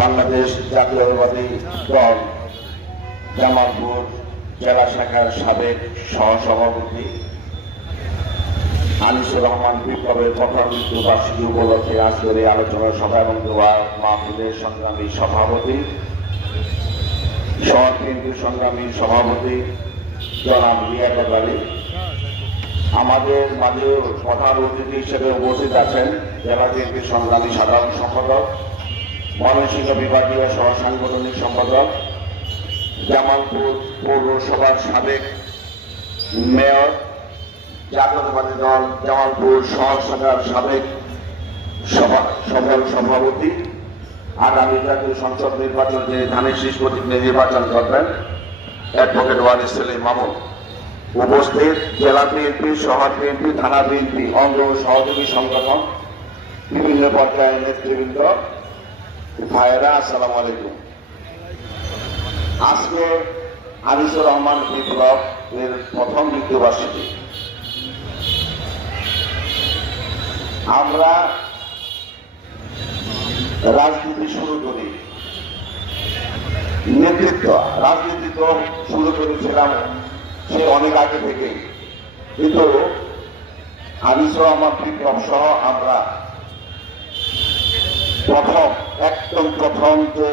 বাংলাদেশ জাতীয়তাবাদী দল জামালপুর জেলা শাখার সাবেক সহসভাপতি আনিসুর রহমান বিপ্লবের প্রথম মৃত্যুবার্ষিকী উপলক্ষে আজকের এই আলোচনা সভা এবং দোয়া মাহফিলের সংগ্রামী সভাপতি শহর বিএনপির সংগ্রামী সভাপতি জনাব লিয়াকত আলী, আমাদের মাঝে প্রধান অতিথি হিসেবে উপস্থিত আছেন জেলা বিএনপির সংগ্রামী সাধারণ সম্পাদক, ময়মনসিংহ বিভাগীয় সহ সাংগঠনিক সম্পাদক, জামালপুর পৌরসভার সাবেক মেয়র, জাতীয়তাবাদী দল জামালপুর শহর শাখার সাবেক সভাপতি, আগামী জাতীয় সংসদ নির্বাচন যে ধানের শীষ প্রতীক নির্বাচন করবেন অ্যাডভোকেট ওয়ারিস সেলিম মামুন, উপস্থিত জেলা বিএনপি, শহর বিএনপি, থানা বিএনপি অঙ্গ সহযোগী সংগঠন, বিভিন্ন পর্যায়ের নেতৃবৃন্দ, ভাইয়েরা, আসসালামু আলাইকুম। আজকে আনিসুর রহমান বিপ্লব এর প্রথম মৃত্যুবার্ষিকী। আমরা রাজনীতি শুরু করি, নেতৃত্ব রাজনীতি তো শুরু করেছিলাম সে অনেক আগে থেকেই, কিন্তু আনিসুর রহমান বিপ্লব সহ আমরা একদম প্রথম যে